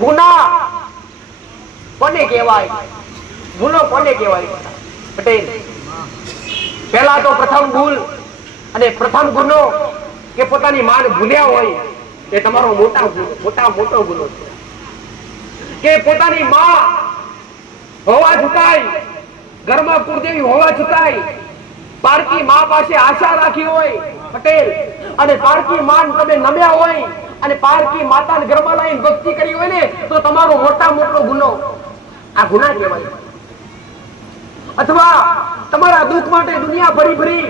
ગુના કોને કહેવાય? ગુનો કોને કહેવાય પટેલ? પહેલા તો પ્રથમ ભૂલ અને પ્રથમ ગુનો કે પોતાની માને ભૂલ્યા હોય એ તમારો મોટો ગુનો છે. કે પોતાની માં હોવા છતાંય, ઘરમાં કુળદેવી હોવા છતાંય પારકી માં પાસે આશા રાખી હોય પટેલ, અને પારકી માન તમે નમ્યા હોય અને પારકી માતાને ઘરમાં લાવીને ભક્તિ કરી હોય ને, તો તમારો મોટો ગુનો આ ગુના કહેવાય. અથવા તમારા દુઃખ માટે દુનિયા ફરી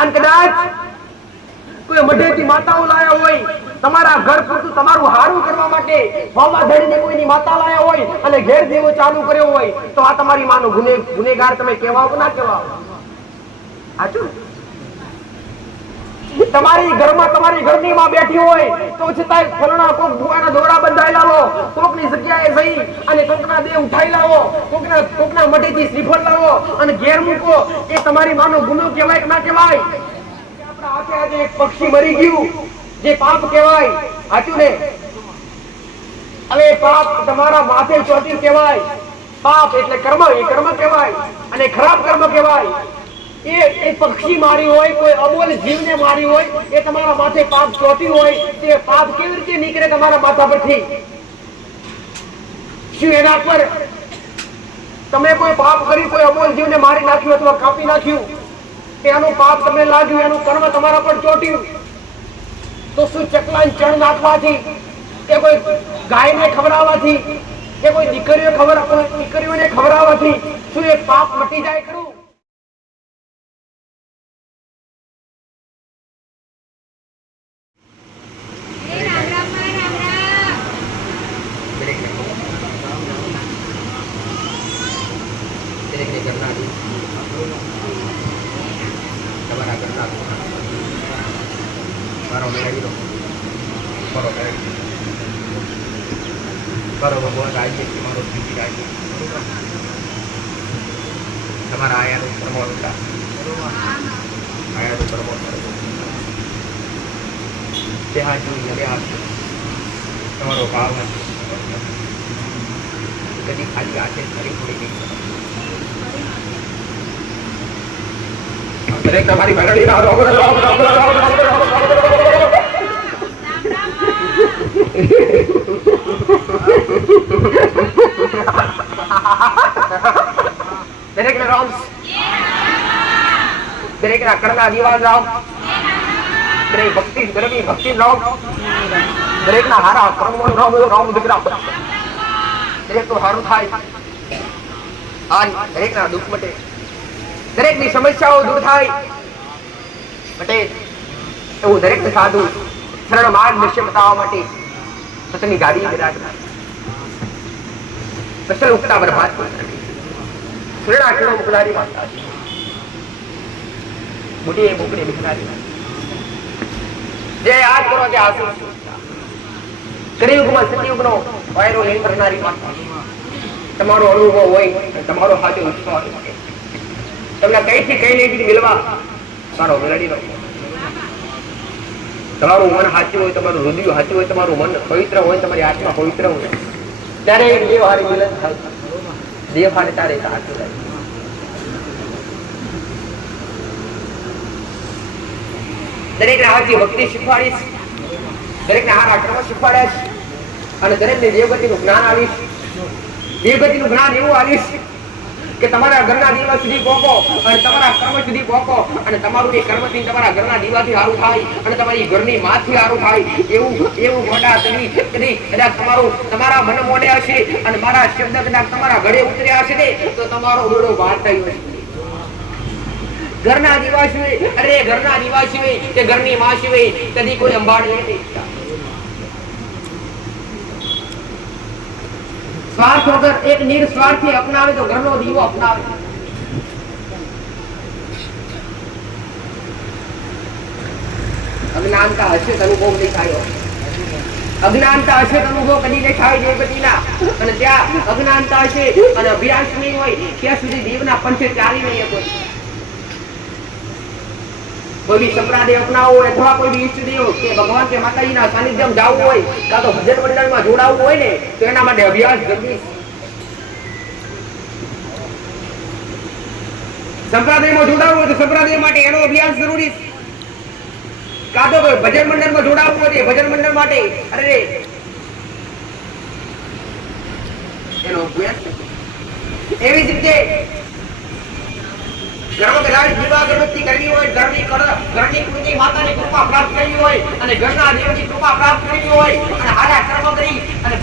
અને કદાચ કોઈ મઢેથી માતાઓ લાયા હોય, તમારા ઘર પૂરતું તમારું હારું કરવા માટે હોવા ધરીને કોઈની માતા લાયા હોય અને ઘેર દેવો ચાલુ કર્યો હોય, તો આ તમારી માનો ગુનેગાર તમે કહેવાઓ ના કહેવાઓ? સાચું? તમારી ઘરમાં તમારી ઘરની માં બેઠી હોય તો છતાંય ફલણા કોક ભુવાના દોરા બંધાયેલા લો, કોકની જગ્યાએ જઈ અને કોકના દેહ ઉઠાઈ લાવો, કોકના મઢેથી શ્રીફળ લાવો અને ઘેર મૂકો, એ તમારી માનો ગુનો કહેવાય કે ના કહેવાય? આપણા હાથે આજે એક પક્ષી મરી ગયું, જે પાપ કહેવાય. સાચું ને? હવે પાપ તમારા માથે ચોટી કહેવાય. પાપ એટલે કર્મ, એ કર્મ કહેવાય અને ખરાબ કર્મ કહેવાય. એ પક્ષી મારી હોય, કોઈ અબોલ જીવને મારી હોય, એ તમારા માથે પાપ ચોટ્યું હોય, તે પાપ કેવી રીતે નીકળે તમારા માથા પરથી? શું એના પર તમે કોઈ પાપ કરી, કોઈ અબોલ જીવને મારી નાખ્યું અથવા કાપી નાખ્યું, એનું પાપ તમને લાગ્યું, એનું કર્મ તમારા પર ચોટ્યું, તો શું ચકલાને ચણ નાખવાથી, કે કોઈ ગાયને ખવડાવવાથી, કે કોઈ દીકરીઓને ખવડાવવાથી શું એ પાપ મટી જાય ખરું? તમારો ભાવ કદી ખાલી હાથે ફરી થોડી ગઈ દરેક તમારી ભરડી ના રોગ દરેક ના રામ, દરેક ના કરના દીવાલ રામ, દરેક ભક્તિ રામ, દરેક ના હારા કર્મો રામ દીકરા, દરેક તો હારું થાય, દરેક ના દુઃખ મટે, દરેક ની સમસ્યાઓ દૂર થાય મટે, એવું દરેક ને સાધુ સરળ માર્ગ નિશ્ચય બતાવવા માટે સતની ગાડી બિરાજમાન સ્પેશિયલ ઉગતા બરબાદ સુરણા કિલો મુકલારી માતા બુઢી મુકડી બિખરારી જે યાદ કરો તે આંસુ કળિયુગમાં સતયુગનો વાયરો લઈને કરનારી માતા, તમારો અનુભવ હોય, તમારો સાચો વિશ્વાસ હોય, તમને કઈથી કઈ નહીં મિલવા મારો મેળવી લો. તમારું મન સાચું હોય, તમારું હૃદય સાચું હોય, તમારું મન પવિત્ર હોય, તમારી આત્મા પવિત્ર હોય, ત્યારે એક દેવ હારે મિલન થાય. દેવ હારે તારે સાચું થાય. દરેક ને હાથી ભક્તિ શીખવાડીશ, દરેક ને હારા કર્મ શીખવાડીશ અને દરેક ને દેવગતિનું જ્ઞાન આવીશ. દેવગતિનું જ્ઞાન એવું આવીશ કે તમારા ઘરના દીવા સુધી પહોંચો અને તમારા કર્મ સુધી પહોંચો અને તમારું એ કર્મથી તમારા ઘરના દીવાથી સારું થાય અને તમારી ઘરની માથી સારું થાય. એવું મોટા કદી કદાચ તમારા મન મોડે હશે અને મારા શબ્દ કદાચ તમારા ઘરે ઉતર્યા હશે ને, તો તમારો બેડો પાર થયો હશે. ઘરના દીવા સિવાય, ઘરના દીવા સિવાય કે ઘરની માં સિવાય કદી કોઈ અંબાડી નથી. સ્વાર્થ વગર એક નિર્સ્વાર્થી અપનાવે તો ઘરનો દીવો અપનાવે. અજ્ઞાનતા હશે તો અનુભવ નહીં થાય. અજ્ઞાનતા હશે તો અનુભવ કદી નહીં થાય દેવગતિના. અને ત્યાં અજ્ઞાનતા હશે અને અભ્યાસ નહીં હોય ત્યાં સુધી દેવના પંથે ચાલી નહીં કોઈ. કોઈ બી સંપ્રદાય અપનાવવો હોય અથવા કોઈ બી ઈષ્ટદેવ કે ભગવાન કે માતાજીના સાનિધ્યમાં જવું હોય કાં તો ભજન મંડળમાં જોડાવવું હોય ને તો એના માટે અભ્યાસ જરૂરી છે. સંપ્રદાયમાં જોડાવવું હોય તો સંપ્રદાય માટે એનો અભ્યાસ જરૂરી છે. કાં તો ભજન મંડળમાં જોડાવવું હોય ભજન મંડળ માટે અરે એનો અભ્યાસ. એવી જ રીતે દીવા અગરબત્તી કરવી હોય, ઘરની કુળની માતાની કૃપા પ્રાપ્ત કરવી હોય અને ઘરના દેવની કૃપા પ્રાપ્ત કરવી હોય અને સારા કર્મ કરી અને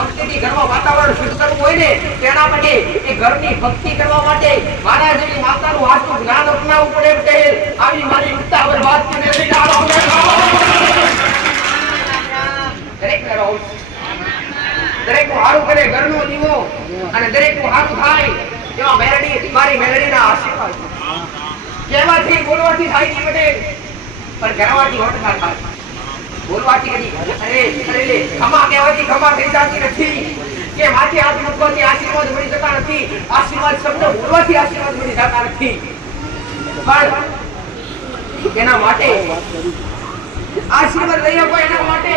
ભક્તિથી ઘરમાં વાતાવરણ શુદ્ધ કરવું હોય ને તેના માટે એ ઘરની ભક્તિ કરવા માટે મારા જેવી માતાનું વાસ્તુ જ્ઞાન અપનાવવું પડે એમ કહે. આવી મારી ઉત્તાવળ વાત કરીને દરેક નું હારું કરે, ઘરનો દીવો અને દરેક નું હારું થાય એવા મારી મેલડીના આશીર્વાદ કહેવાથી બોલવાથી થાય નહીં બને પણ કહેવાથી હોટકા થાય. બોલવાથી કદી અરે ખમા કહેવાથી ખમા થઈ જતી નથી કે માથે હાથ મૂકવાથી આશીર્વાદ મળી જતા નથી. આશીર્વાદ શબ્દ બોલવાથી આશીર્વાદ મળી જતા નથી. પણ એના માટે આશીર્વાદ લઈ શકો એના માટે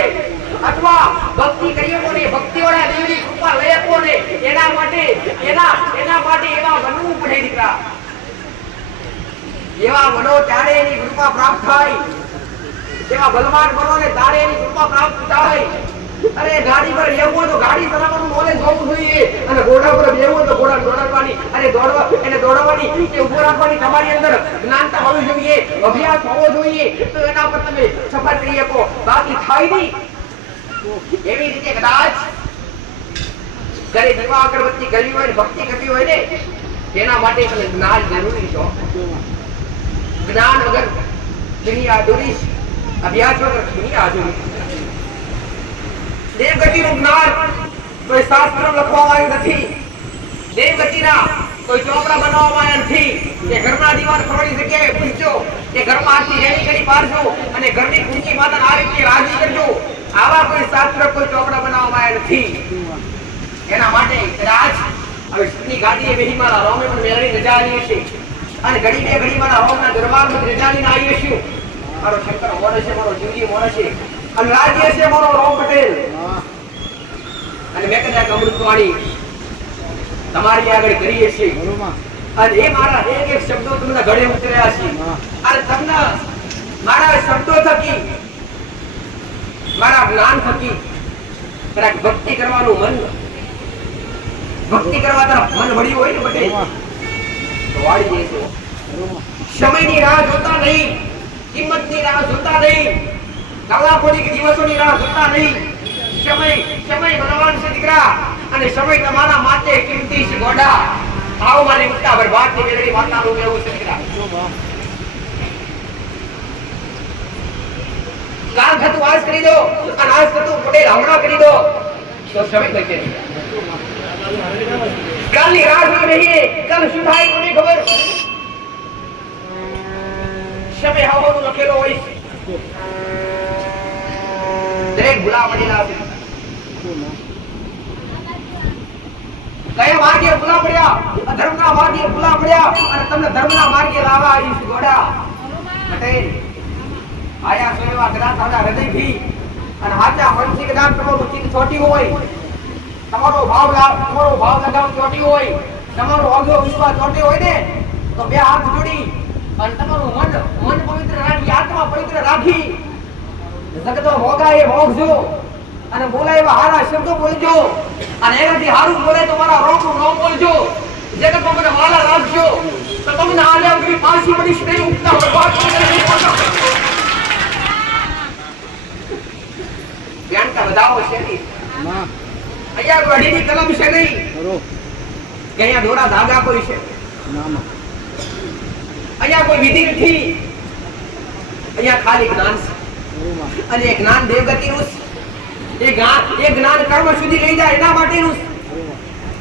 અથવા ભક્તિ કરી શકો ને ભક્તિવાળા દેવની કૃપા લઈ શકો ને એના માટે એવા બનવું પડે દીકરા. એવા બનો ત્યારે એની કૃપા પ્રાપ્ત થાય. એવા બલવાન બનો ને ત્યારે એની કૃપા પ્રાપ્ત થાય. અરે ગાડી પર બેવું હોય તો ગાડી ચલાવવાનું નોલેજ હોવું જોઈએ અને ઘોડા પર બેવું હોય તો ઘોડા દોડાવવાની અને દોડાવવાની કે ઉભો રાખવાની તમારી અંદર જ્ઞાનતા હોવી જોઈએ, અભ્યાસ હોવો જોઈએ તો એના પર તમે સફર કરી શકો. બાકી થાય નહીં. એવી રીતે કદાચ ઘરે દીવા અગરબત્તી કરવી હોય ભક્તિ કરવી હોય ને તેના માટે તમે જ્ઞાન જરૂરી છે. જ્ઞાન વગર દુનિયા અધૂરી, અભ્યાસ વગર દુનિયા અધૂરી. દેવગતિનું જ્ઞાન કોઈ શાસ્ત્ર લખવામાં આવ્યું નથી. દેવગતિના કોઈ ચોપડા બનાવવામાં આવ્યા નથી કે ઘરના દીવાને ખોડી જગ્યાએ પૂછજો કે ઘરમાં આથી રેડી કરી પાડજો અને ઘરની કુંચી માતાને આ રીતે રાજી કરજો. આવા કોઈ શાસ્ત્ર કોઈ ચોપડા બનાવવામાં આવ્યા નથી. એના માટે કદાચ હવે સુની ગાડીએ બેહી મારા રોમે પણ મેળવી રજા આવી હશે અને ઘડી બે ઘડી મારા રોમના દરબારમાં રજા લઈને આવી હશું. મારો શંકર મોરે છે, મારો જીવજી મોરે છે અને રાજ્ય છે મારો રોમ પટેલ અને મેં કદાચ અમૃતવાણી તમારી આગળ કરીએ છીએ અને એ મારા એક શબ્દો તમને ઘડે ઉતર્યા છે અને તમને મારા શબ્દો થકી મારા જ્ઞાન થકી જરાક ભક્તિ કરવાનું મન ભક્તિ કરવા તરફ મન વળ્યું હોય ને બટે તો વાળી દેજો. સમયની રાહ જોતા નહીં, કિંમતની રાહ જોતા નહીં, કલાકોની કે દિવસોની રાહ જોતા નહીં. સમય બલવાન છે દીકરા અને સમય તમારા માટે કિંમતી છે ગોડા. આવો મારી ઉત્તા બરબાદની મેળવી માતાનું એવું છે દીકરા. કાલ થતું આજ કરી દો અને આજ થતું પટેલ હમણાં કરી દો તો સમય બચે. કાલની રાહ જોઈ નહીં, કાલ શું થાય કોને ખબર. સમય હવાનું લખેલો હોય છે. દરેક ભૂલા પડેલા છે. કયા માર્ગે ભૂલા પડ્યા? અધર્મના માર્ગે ભૂલા પડ્યા અને તમને ધર્મના માર્ગે લાવવા આવી છે ગોડા. પટેલ આયા સોયવા કદાચ તારા હૃદયથી અને હાચા મનથી કદાચ તમારું ચિત્ત છોટી હોય, તમારો ભાવ લગાવ ચોટી હોય, તમારો અગો વિશ્વાસ ચોટી હોય ને તો બે હાથ જોડી અને તમારું મન પવિત્ર રાખી, આત્મા પવિત્ર રાખી જગતો ભોગા એ ભોગજો અને બોલાય એવા હારા શબ્દો બોલજો અને એનાથી હારું બોલે તો મારા રોગનું ન બોલજો. જગતમાં મને વાલા રાખજો તો તમને આલ્યા વગર પાછી પડીશ નહીં. ઉગતા બરબાદ જ્ઞાનતા વધાવો છે નહીં. અહીંયા કોઈ અડીની કલમ છે નહીં કે અહીંયા દોરા ધાગા કોઈ છે. અહીંયા કોઈ વિધિ નથી. અહીંયા ખાલી જ્ઞાન છે અને એ જ્ઞાન દેવગતિનું છે. એ જ્ઞાન કર્મ સુધી લઈ જાય એના માટેનું છે.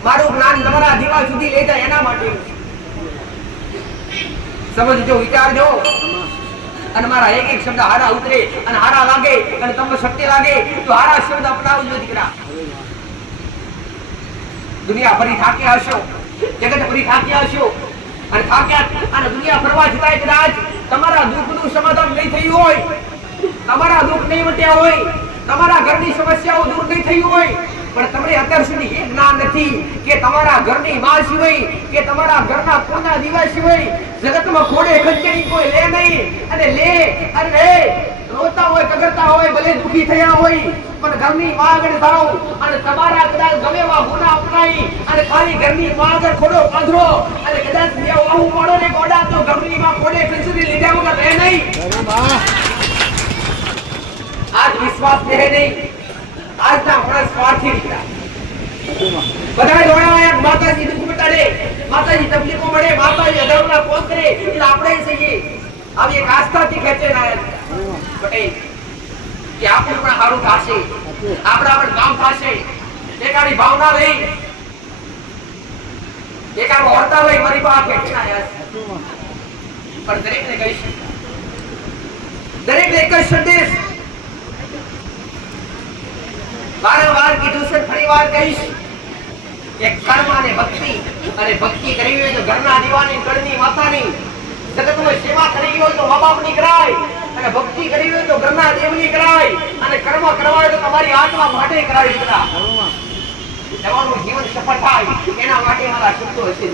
મારું જ્ઞાન તમારા દીવા સુધી લઈ જાય એના માટેનું છે. સમજજો, વિચારજો અને મારા એક શબ્દ હારા ઉતરે અને હારા લાગે અને તમને સત્ય લાગે તો હારા શબ્દ અપનાવજો દીકરા. દુનિયા ફરી થાક્યા હશો, જગત ફરી થાક્યા હશો, અને થાક્યા અને દુનિયા ફરવા છતાંય કદાચ તમારા દુઃખનું સમાધાન નહીં થયું હોય, તમારા દુઃખ નહીં મટ્યા હોય, તમારા ઘરની સમસ્યાઓ દૂર નહીં થઈ હોય, પણ તમને અત્યાર સુધી એ જ્ઞાન નથી કે તમારા ઘરની માં સિવાય કે તમારા ઘરના કોના દીવા સિવાય જગતમાં ખોડે ખંજરી કોઈ લે નહીં. અને લે અરે રોતા હોય, કગરતા હોય, ભલે દુખી થયા હોય, પણ ઘરની માં આગળ થાવ અને તમારા કદાચ ગમે એવા ગુના અપનાવી અને ખાલી ઘરની માં આગળ ખોડો બાંધો અને કદાચ વાહુ પડો ને ગોડા તો ઘરની માં ખોડે ખંજરી લીધા વગર રહે નહીં. આજ વિશ્વાસ રહે નહીં. આજના માણસ સ્વાર્થી નીકળ્યા. બધા દોડાયા માતાજી દુઃખ મટાડે, માતાજી તકલીફો મળે, માતાજી અધર્મના પોત કરે એટલે આપણે સહીએ આવી એક આસ્થાથી ખેંચે ના પટેલ કે આપણું પણ સારું થશે, આપણા પણ કામ થશે. એકાની ભાવના લઈ, એકાનો વર્તા લઈ મારી પાસે ખેંચી ના પણ દરેકને કહીશ, દરેકને એક જ સંદેશ વારંવાર કીધું છે, ફરીવાર કહીશ કે કર્મ અને ભક્તિ કરવી હોય તો ઘરના દીવાની, કળની માતાની, જગતમાં સેવા કરવી હોય તો મા બાપની કરાય, અને ભક્તિ કરવી હોય તો ઘરના દેવની કરાય, અને કર્મ કરવા હોય તો તમારી આત્મા માટે કરાવી દીકરા. તમારું જીવન સફળ થાય એના માટે મારા શબ્દો હશે.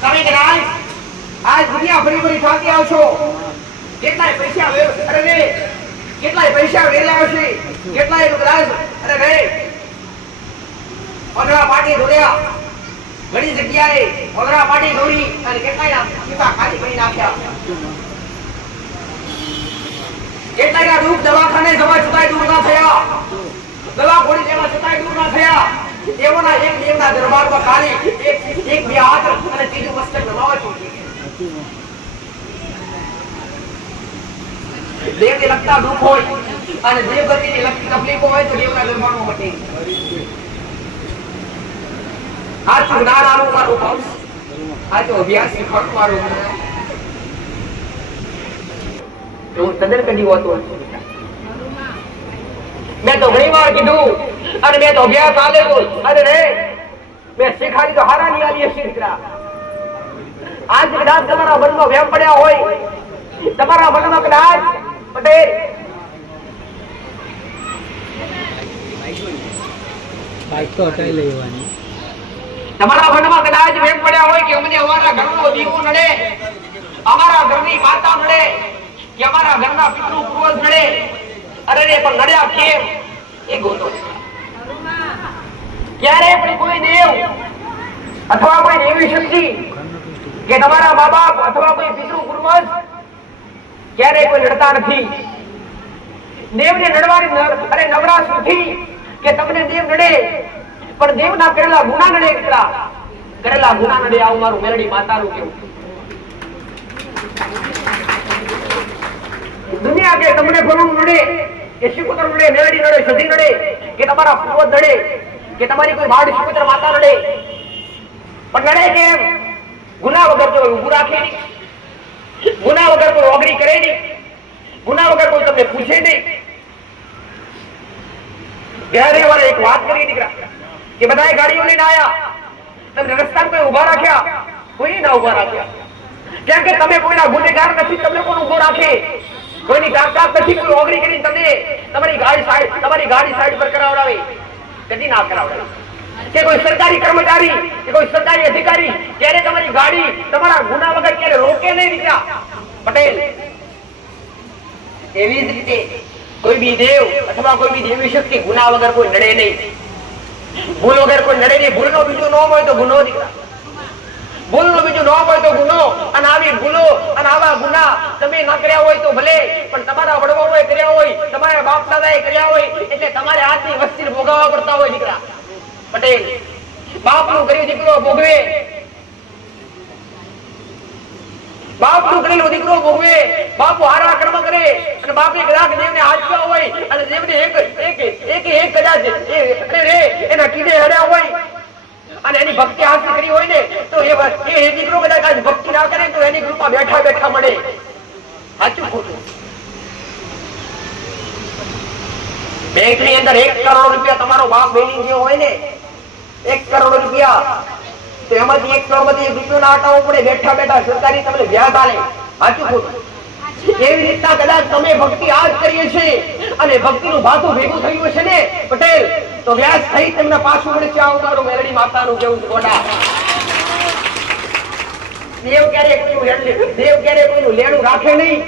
તમે કદાચ આજ દુનિયા ફરી ફરી થાકી આવશો, કેટલાય પૈસા કેટલાય પૈસા વેલાયો છે, કેટલાય કદાચ પગડા પાટી દોડ્યા, ઘણી જગ્યાએ પગડા પાટી દોડી અને કેટલાય પિતા ખાલી કરી નાખ્યા. કેટલાય દુઃખ દવાખાને જવા છતાંય દૂર ના થયા, દવા ગોળી લેવા છતાંય દૂર ના થયા. એવોના એક દેવના દરબારમાં ખાલી એક બે હાથ અને ત્રીજું મસ્તક નમાવા છોડી દેવને લગતા દુઃખ હોય અને દેવગતિને લગતી તકલીફો હોય તો દેવના દરબારમાં મટે. આ તો જ્ઞાન આનું મારું કામ, આ તો અભ્યાસ શીખવાનું મારું એવું તદ્દન કદી હોતું નથી. મેં તો ઘણી વાર કીધું અને મેં તો અભ્યાસ આલેલો અરે રે મેં શીખાડી તો હારાની આલી શીખરા. આજ કદાચ તમારા મનમાં વેમ પડ્યા હોય, તમારા મનમાં કદાચ પટેલ બાઈક તો હટાઈ લેવાની. તમારા મનમાં કદાચ વેમ પડ્યા હોય કે અમને અમારા ઘરનો દીવો નડે, અમારા ઘરની માતા નડે કે અમારા ઘરના પિતૃ પૂર્વજ નડે. અરે રે પણ નડ્યા કેમ એ ગોતો. ક્યારે પણ કોઈ દેવ અથવા કોઈ દેવી શક્તિ કે તમારા મા બાપ અથવા કોઈ પિતૃ પૂર્વજ ક્યારે કોઈ લડતા નથી. દેવને નડવાની અરે નવરાશ નથી કે તમને દેવ નડે, પણ દેવના કરેલા ગુના નડે. કેટલા કરેલા ગુના નડે. આવું મારું મેરડી માતાનું કેવું. દુનિયા કે તમને ભણવું નડે, કે શિકોતર નડે, મેરડી નડે, સધી નડે, કે તમારા પૂર્વજ નડે, કે તમારી કોઈ બાળ શિકોતર માતા નડે, પણ નડે કેમ? ગુના વગર તો ઊભું રાખે નહીં, ગુના વગર કોઈ ઓગરી કરે નહીં, ગુના વગર કોઈ તમને પૂછે નહીં. ઘરે વાળે એક વાત કરી દીકરા કે બધાએ ગાડીઓ લઈને આયા, તમને રસ્તામાં કોઈ ઉભા રાખ્યા? કોઈ ના ઉભા રાખ્યા. કેમ કે તમે કોઈના ગુનેગાર નથી, તમને કોણ ઉભો રાખે? કોઈની તાકાત નથી કોઈ ઓગરી કરીને તમને તમારી ગાડી સાઈડ પર કરાવડાવે, કદી ના કરાવડાવે. કે કોઈ સરકારી કર્મચારી કે કોઈ સરકારી અધિકારી ક્યારે તમારી ગાડી તમારા ગુના વગર ક્યારે રોકે નહીં દીકરા. પટેલ એવી જ રીતે કોઈ બી દેવ અથવા કોઈ બી દેવી શક્તિ ગુના વગર કોઈ નડે નહીં, ભૂલ વગર કોઈ નડે નહીં. ભૂલનો બીજું નામ હોય તો ગુનો દીકરા, ભૂલનો બીજું નામ હોય તો ગુનો. અને આવી ભૂલો અને આવા ગુના તમે ના કર્યા હોય તો ભલે, પણ તમારા વડવાઓએ કર્યા હોય, તમારા બાપ દાદાએ કર્યા હોય એટલે તમારે આજની વસ્તી ભોગવવા પડતા હોય દીકરા. પટેલ બાપનું કર્યું દીકરો ભોગવે, બાપનું કરેલું દીકરો ભોગવે. બાપુ હારા કર્મ કરે અને બાપે કદાચ દેવને આચર્યા હોય અને દેવને એક કદાચ એના કીધે હડ્યા હોય અને એની ભક્તિ હાંસલ કરી હોય ને તો એ દીકરો કદાચ આજ ભક્તિ ના કરે તો એની કૃપા બેઠા બેઠા મળે. સાચું ખોટું? બેંક ની અંદર 1 કરોડ રૂપિયા તમારો બાપ બેની જે હોય ને 1 કરોડ રૂપિયા તો એમાંથી એક સ્થળમાંથી રૂપિયો હટાવવો પડે, બેઠા બેઠા સરકારી તમને વ્યાજ આલે. સાચું ખોટું? એવી રીતના કદાચ તમે ભક્તિ આજ કરીએ છે અને ભક્તિનું ભાતું ભેગું થયું છે ને પટેલ, તો વ્યાજ થઈ તમને પાછું મળશે. આવું મારું મેલડી માતાનું કેવું છે ગોડા. દેવ ક્યારે કોઈનું લેણું રાખે નહીં.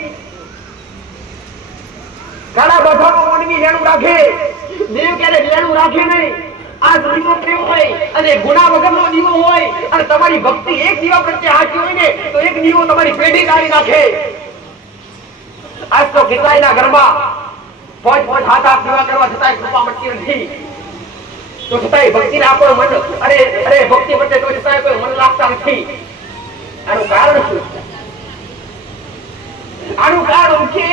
ઘણા બધાનો મનવી લેણું રાખે, દેવ ક્યારે લેણું રાખે નહીં. આ દીવો પ્રેમ હોય અને ગુના વગરનો દીવો હોય અને તમારી ભક્તિ એક દીવા પ્રત્યે હાચી હોય ને તો એક દીવો તમારી પેઢી કાઢી નાખે. આજ તો કેટલાયના ઘરમાં 5-5 હાથ દીવા કરવા છતાંય કૃપા મળતી નથી. તો છતાંય ભક્તિને આપણો મન અરે ભક્તિ પ્રત્યે તો છતાંય કોઈ મન લાગતા નથી. આનું કારણ શું? આનું કારણ છે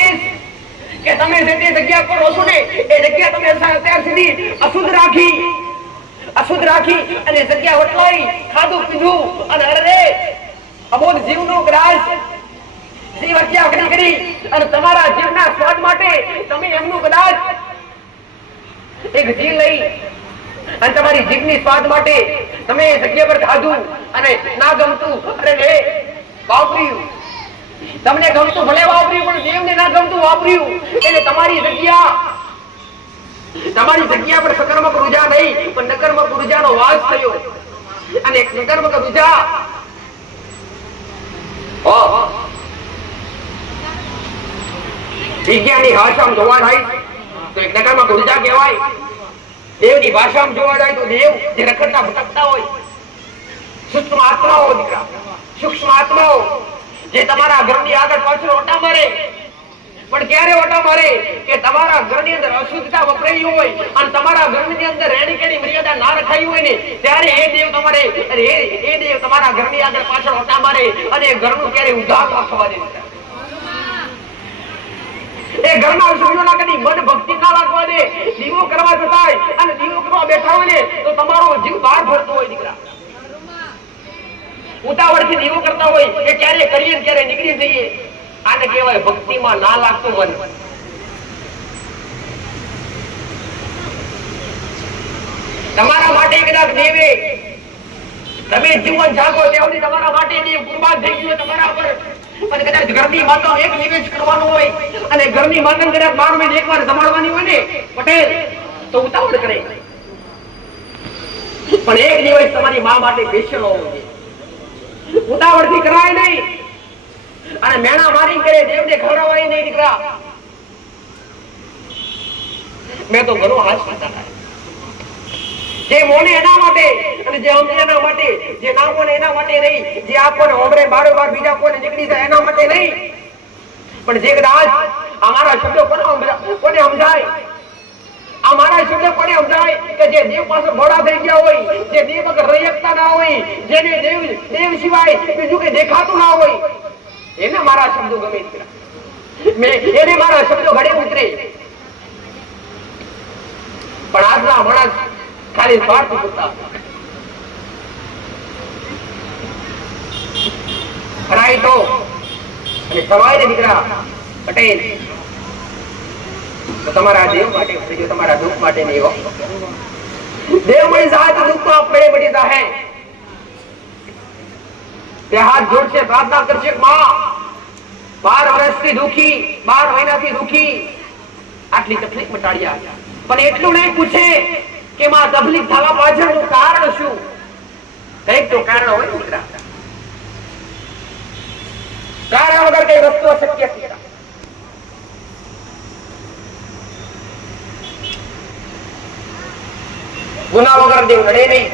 કે તમે જે તે જગ્યા પર રહો છો ને એ જગ્યા તમે અત્યાર સુધી અશુદ્ધ રાખી અને જગ્યા વટવાઈ ખાધું પીધું અને અરે અબોધ જીવનો ગ્રાસ જીવ હત્યા કરી અને તમારા જીવના સ્વાદ માટે તમે એમનું કદાચ એક જીવ લઈ અને તમારી જીભની સ્વાદ માટે તમે જગ્યા પર ખાધું અને ના ગમતું અરે વાપર્યું. તમને ગમતું ભલે વાપર્યું પણ દેવને ના ગમતું વાપર્યું એટલે તમારી જગ્યા પર સકર્મક રૂજા નહીં પણ નકર્મક રૂજાનો વાસ થયો. અને નકર્મક રૂજા વિજ્ઞાનની ભાષામાં જોવા જાય તો એક નકર્મક રૂજા કહેવાય. દેવની ભાષામાં જોવા જાય તો દેવ જે રખડતા ભટકતા હોય સૂક્ષ્મ આત્માઓ દીકરા, સૂક્ષ્મ આત્માઓ જે તમારા ઘરની આગળ પાછળ ઓટા મારે. પણ ક્યારે ઓટા મારે કે તમારા ઘરની અંદર અશુદ્ધતા વપરાઈ હોય અને તમારા ઘરની અંદર રહેણી કેણી મર્યાદા ના રખાઈ હોય ને ત્યારે એ દેવ તમારા ઘરની આગળ પાછળ ઓટા મારે અને ઘરનું ક્યારે ઉધાર ના થવા દે. એ ઘરના સભ્યોના કદી મન ભક્તિ ના લાગવા દે. દીવો કરવા છતાંય અને દીવો કરવા બેઠા હોય ને તો તમારો જીવ બહાર ભરતો હોય દીકરા. ઉતાવળથી દીવો કરતા હોય કે ક્યારે કરીએ ક્યારે નીકળી જઈએ. આને કહેવાય ભક્તિમાં ના લાગતું મન. તમારા માટે કદાચ દેવે તમે જીવન જાગો ત્યાં સુધી તમારા માટે દેવ કુરબાન થઈ ગયો તમારા પર. અને કદાચ ઘરની માતાનો એક નિવેશ કરવાનો હોય અને ઘરની માતાને કદાચ 12 મહિને એકવાર સંભાળવાની હોય ને પટેલ તો ઉતાવળ કરે. પણ એક દિવસ તમારી મા માટે સ્પેશિયલ હોવો જોઈએ. ઉતાવળથી કરાય નહીં અને મેણા મારી કરે દેવને ખવડાવાય નહીં દીકરા. મેં તો ઘણો હાથ પાતા જે મોને એના માટે અને જે અમને એના માટે, જે ના મોને એના માટે નહીં, જે આપણને ઓમરે બારોબાર બીજા કોને નીકળી જાય એના માટે નહીં. પણ જે કદાચ અમારા શબ્દો કોને સમજાય, અમારા શબ્દો કોને સમજાય કે જે દેવ પાસે ભોળા થઈ ગયા હોય, જે દેવ વગર રહી શકતા ના હોય, જેને દેવ સિવાય બીજું કઈ દેખાતું ના હોય એને મારા શબ્દો ગમે. એને મારા શબ્દો ઘડે ઉતરે. પણ આજના માણસ ખાલી સ્વાર્થ પૂરતા ખરાય તો અને સવાય ને દીકરા પટેલ તો તમારા દેવ માટે થઈ, તમારા દુઃખ માટે નહીં હો. દેવ મળી જાય તો દુઃખ તો આપણે મળી જાય. તે હાથ જોડશે, પ્રાર્થના કરશે, માં 12 વર્ષથી દુખી, 12 મહિનાથી દુખી, આટલી તકલીફ મટાડ્યા. પણ એટલું નહીં પૂછે કે માં તકલીફ થવા પાછળનું કારણ શું? કઈક તો કારણ હોય દીકરા. કારણ વગર કઈ વસ્તુ અશક્ય છે. ગુના વગર દેવ નડે નહીં.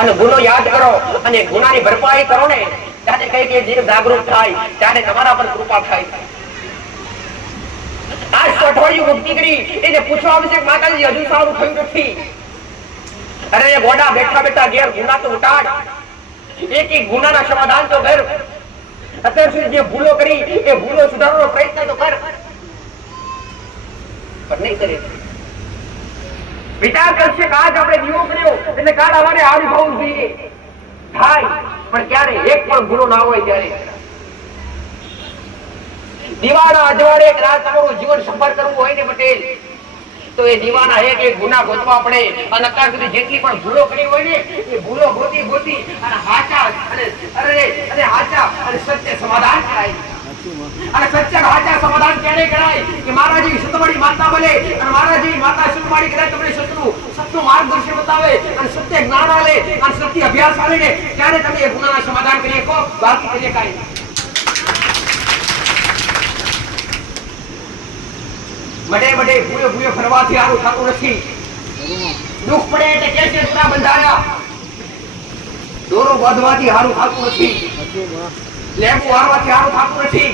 અને ગુનો યાદ કરો અને ગુનાની ભરપાઈ કરો ને ત્યારે કઈ જીવ જાગૃત થાય, ત્યારે તમારા પર કૃપા થાય. આજ અઠવાડિયું મુક્તિ કરી એને પૂછવા આવશે કે માતાજી હજુ સારું થયું નથી. અરે ગોડા બેઠા બેઠા ઘેર ગુના તો ઉટાડ, એક ગુનાના સમાધાન તો કર. અત્યાર સુધી જે ભૂલો કરી એ ભૂલો સુધારવાનો પ્રયત્ન તો કર. પણ નહીં કરે. વિચાર કરશે કે આજ આપણે દીવો કર્યો એટલે કાલ અમારે હારી થવું જોઈએ થાય, પણ ક્યારે એક પણ ગુનો ના હોય ત્યારે દીવાના અજવાળે કદાચ તમારું જીવન સફળ કરવું હોય ને પટેલ તો એ દીવાના એક ગુના ગોતવા પડે અને અત્યાર સુધી જેટલી પણ ભૂલો કરી હોય ને એ ભૂલો ગોતી અને હાચા અને હાચા અને સત્ય સમાધાન કરાય. અને સત્ય હાચા સમાધાન ક્યારે કરાય કે મારા જેવી સતવાડી માતા બને અને મારા જેવી માતા સુરવાડી કદાચ તમને સત્યનું માર્ગદર્શન બતાવે અને સત્ય જ્ઞાન આલે અને સત્ય અભ્યાસ આલે ને ત્યારે તમે એ ગુનાના સમાધાન કરી શકો, બાકી કરીએ કાંઈ નહીં. બડે ભૂયો ફરવાથી આવું થતું નથી. દુઃખ પડે એટલે કે છે દોરા બંધાયા, દોરો બાંધવાથી હારું થતું નથી. લેબુ વારવાથી હારું થતું નથી.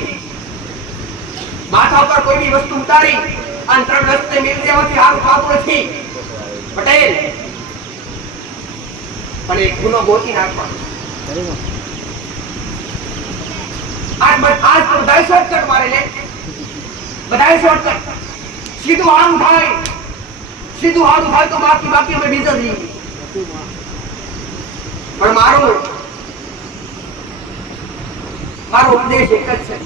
માથા પર કોઈ બી વસ્તુ ઉતારી અને 3 રસ્તે મેળ દેવાથી હારું થતું નથી. પટેલ પણ એક ગુનો ગોતી નાખવાનો. આજ તો બધાય શોર્ટકટ મારે લે, બધાય શોર્ટકટ. સીધું હારું થાય તો બાકી અમે બીજો જ નહીં. પણ મારો ઉપદેશ એક જ છે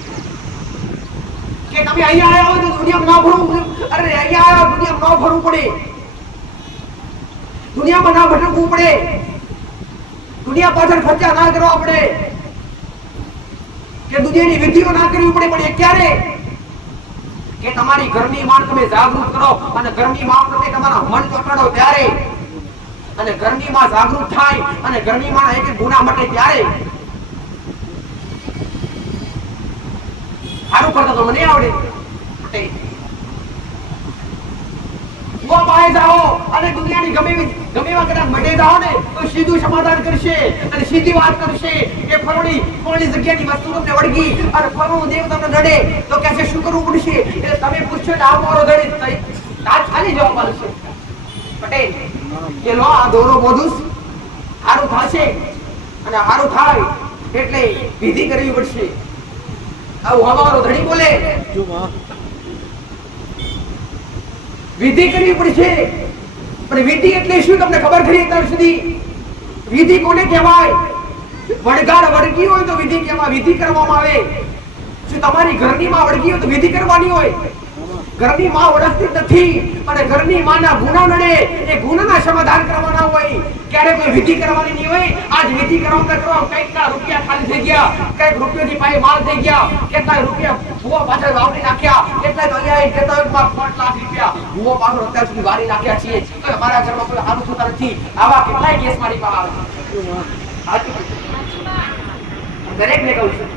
કે તમે અહીંયા આવ્યા હોય તો દુનિયામાં ના ભરવું. અરે અહીંયા આવ્યા દુનિયામાં ના ભરવું પડે, દુનિયામાં ના ભટકવું પડે, દુનિયા પાછળ ખર્ચા ના કરવા પડે કે દુનિયાની વિધિઓ ના કરવી પડે. પણ એ ક્યારે કે તમારી ઘરની માન તમે જાગૃત કરો અને ઘરની માન પ્રત્યે તમારા મન ચોટાડો ત્યારે, અને ઘરની માં જાગૃત થાય અને ઘરની માં એક ગુના મટે ત્યારે. સારું કરતા તો મને આવડે. વો પાસે જાઓ અને દુનિયાની ગમે એવા કદાચ મટે જાઓ ને તો સીધું સમાધાન કરશે અને સીધી વાત કરશે કે ફરણી જગ્યાની વસ્તુ તમને વળગી અને ફરણું દેવ તમને નડે તો કહેશે શું કરવું પડશે. એટલે તમે પૂછશો કે આ મારો ધણી ખાલી જવાબ આપશે પટેલ કે લો આ દોરો બોધું સારું થશે અને સારું થાય એટલે વિધિ કરવી પડશે. આવું અમારો ધણી બોલે વિધિ કરવી પડશે. પણ વિધિ એટલે શું તમને ખબર ખરી અત્યાર સુધી? વિધિ કોને કહેવાય? વડગાડ વળગી હોય તો વિધિ કહેવાય, વિધિ કરવામાં આવે. શું તમારી ઘરની માં વળગી હોય તો વિધિ કરવાની હોય? ઘરની માં વળગતી નથી અને ઘરની માના ગુના નડે એ ગુનાના સમાધાન કરવાના હોય. ક્યારે કોઈ વિધિ કરવાની નહીં હોય. આજ વિધિ કરવા કઈકના રૂપિયા ખાલી થઈ ગયા, કઈક રૂપિયાથી પાયે માલ થઈ ગયા, કેટલા રૂપિયા ભૂવા પાછળ વાવડી નાખ્યા, કેટલા તો અહીંયા કેટલા 5 લાખ રૂપિયા ભૂવા પાછળ અત્યાર સુધી વારી નાખ્યા છીએ. તો અમારા ઘરમાં કોઈ સારું થતા નથી. આવા કેટલાય કેસ મારી પાસે આવે. દરેકને કહું છું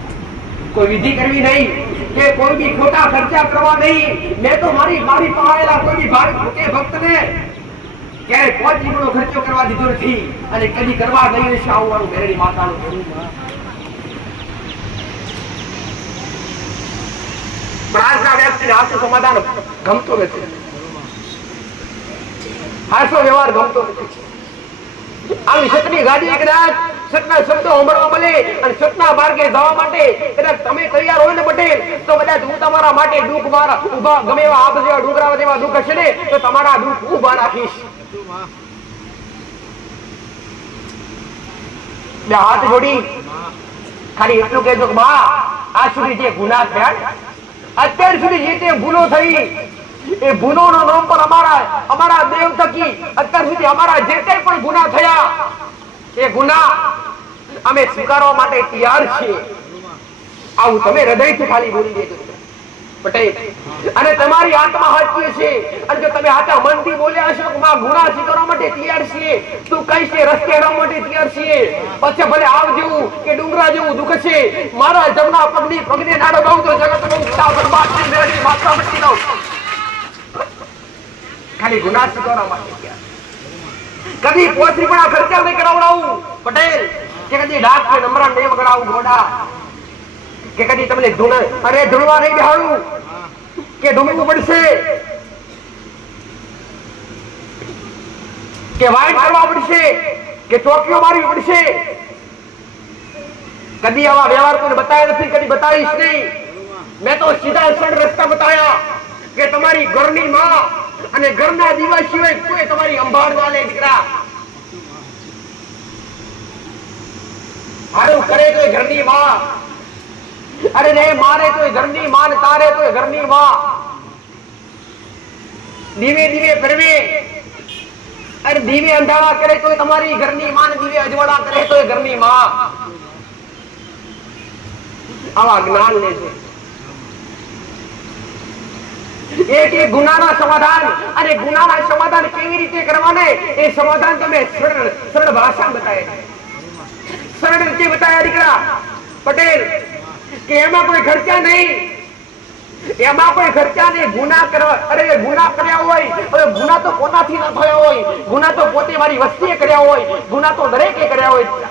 કોઈ વિધિ કરવી નહીં કે કોઈ બી ખોટા ખર્ચા કરવા નહીં. મેં તો મારી પાવેલા કોઈ બી ભક્તને ક્યારે 5 રૂપિયાનો ખર્ચો કરવા દીધો નથી અને કદી કરવા નહીં હશે. આવું મારું મેરડી માતાનું આજના વ્યક્તિને હાસ્ય સમાધાન ગમતો નથી, હાસ્ય વ્યવહાર ગમતો નથી. આવી સતની ગાડી કદાચ સતના શબ્દો સાંભળવા મળે અને સતના માર્ગે જવા માટે કદાચ તમે તૈયાર હોય ને પટેલ તો કદાચ હું તમારા માટે દુઃખ મારા ઉભા ગમે એવા આપ જેવા ડુંગરા જેવા દુઃખ હશે ને તો તમારા દુઃખ ઉભા રાખીશ. બે હાથ જોડી ખાલી એટલું કહેજો કે બા આજ સુધી જે ગુના થયા, અત્યાર સુધી જે તે ભૂલો થઈ એ ભૂલોના નામ પર અમારા દેવ થકી અત્યાર સુધી અમારા જે કંઈ પણ ગુના થયા એ ગુના અમે સ્વીકારવા માટે તૈયાર છીએ. આવું તમે હૃદયથી ખાલી બોલી દેજો પટેલ. અને તમારી આત્મા સાચી છે અને જો તમે સાચા મનથી બોલ્યા હશો કે માં ગુના સ્વીકારવા માટે તૈયાર છીએ, તું કઈ છે રસ્તે અડવા માટે તૈયાર છીએ, પછી ભલે આવ જેવું કે ડુંગરા જેવું દુઃખ છે મારા જમણા પગને નાડો દઉં તો જગત બરબાદ થઈ મેળવી માત્ર મટી દઉં. ખાલી ગુના સ્વીકારવા માટે કદી પોતરી પણ ખર્ચા નહીં કરાવડાવું પટેલ, કે કદી ડાક કે નંબરા નહીં વગડાવું ગોડા, કે કદી તમને ધૂણવા નહીં બેહાડું કે ડૂમવું પડશે કે વાઇટ કરવા પડશે કે ચોકીઓ મારવી પડશે. કદી આવા વ્યવહાર કોઈને બતાવ્યા નથી, કદી બતાવીશ નહીં. મેં તો સીધા સરળ રસ્તા બતાવ્યા કે તમારી ઘરની માં અને ઘરના દીવા સિવાય કોઈ તમારી અંબાડવા લે દીકરા. હારું કરે તો ઘરની માં, અરે રે મારે તો ઘરની માં, તારે તો ઘરની માં. દીવે દીવે ફરવે, અરે દીવે અંધારા કરે તો તમારી ઘરની માં, દીવે અજવાળા કરે તો ઘરની માં. આવા જ્ઞાન લે છે. એક એક ગુનાના સમાધાન, અને ગુનાના સમાધાન કેવી રીતે કરવાને એ સમાધાન તમે સરળ ભાષા બતાવે, સરળ રીતે બતાવ્યા દીકરા પટેલ, કે એમાં કોઈ ખર્ચા નહીં, એમાં કોઈ ખર્ચા નહીં. ગુના કરવા, અરે ગુના કર્યા હોય, હવે ગુના તો કોનાથી ના થયા હોય, ગુના તો પોતે મારી વસ્તીએ કર્યા હોય, ગુના તો દરેકે કર્યા હોય.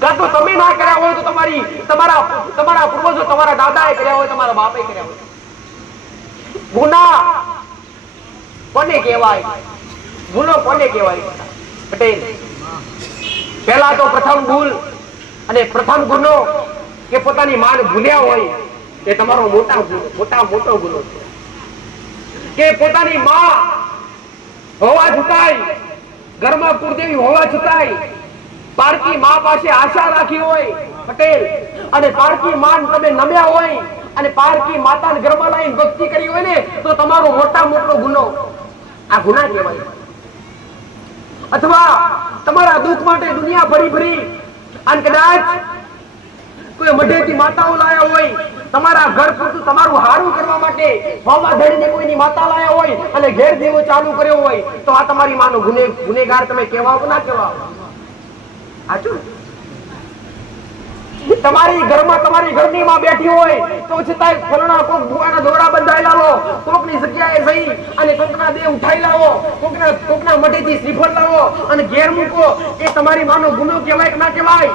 કાં તો તમે ના કર્યા હોય તો તમારા પૂર્વજો, તમારા દાદાએ કર્યા હોય, તમારા બાપે કર્યા હોય. ગુના કોને કહેવાય? ગુનો કોને કહેવાય પટેલ? પહેલા તો પ્રથમ ભૂલ અને પ્રથમ ગુનો કે પોતાની માન ભૂલ્યા હોય એ તમારો મોટો ગુનો છે. કે પોતાની માં હોવા છતાંય, ઘરમાં કુળદેવી હોવા છતાંય પારકી માં પાસે આશા રાખી હોય પટેલ, અને પારકી માન તમે નમ્યા હોય અને પારકી માતાને ઘરમાં લાવીને ભક્તિ કરી હોય ને, તો તમારો મોટો ગુનો આ ગુના કહેવાય. અથવા તમારા દુઃખ માટે દુનિયા ફરી અને કદાચ કોઈ મઢેથી માતાઓ લાયા હોય, તમારા ઘર પૂરતું તમારું હારું કરવા માટે હોમાં ધડીને કોઈની માતા લાયા હોય અને ઘેર દેવો ચાલુ કર્યો હોય, તો આ તમારી માનો ગુનેગાર તમે કહેવાઓ કે ના કહેવાઓ? સાચું? તમારી ઘરમાં તમારી ઘરની માં બેઠી હોય તો છતાંય ફલણા કોક ભુવાના દોરા બંધાયેલા લો, કોકની જગ્યાએ જઈ અને કોકના દેહ ઉઠાઈ લાવો, કોકના મઢેથી શ્રીફળ લાવો અને ઘેર મૂકો, એ તમારી માનો ગુનો કહેવાય કે ના કહેવાય?